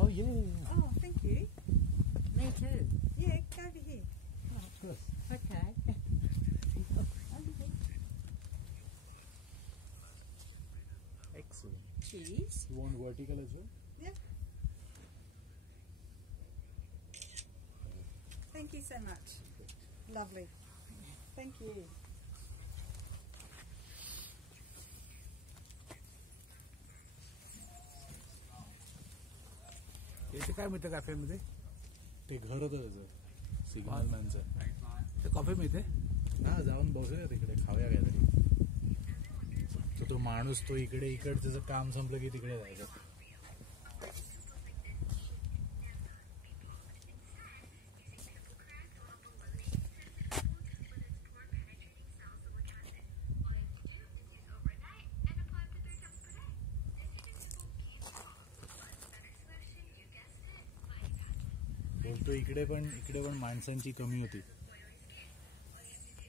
Oh yeah. Oh, thank you. Me too. Yeah, go over here. Oh, of course. Okay. Excellent. Cheese. You want vertical as well? Yeah. Thank you so much. Lovely. Thank you. इथे काय मिळतं कॅफेमध्ये? ते घर होतं त्याचं सिग्नलमॅनचं. ते कॉफी मिळते? हा, जाऊन बसूया तिकडे, खाऊया काहीतरी. तो माणूस तो इकडचं काम संपलं की तिकडे जायचं. बोलतो इकडे पण माणसांची कमी होती.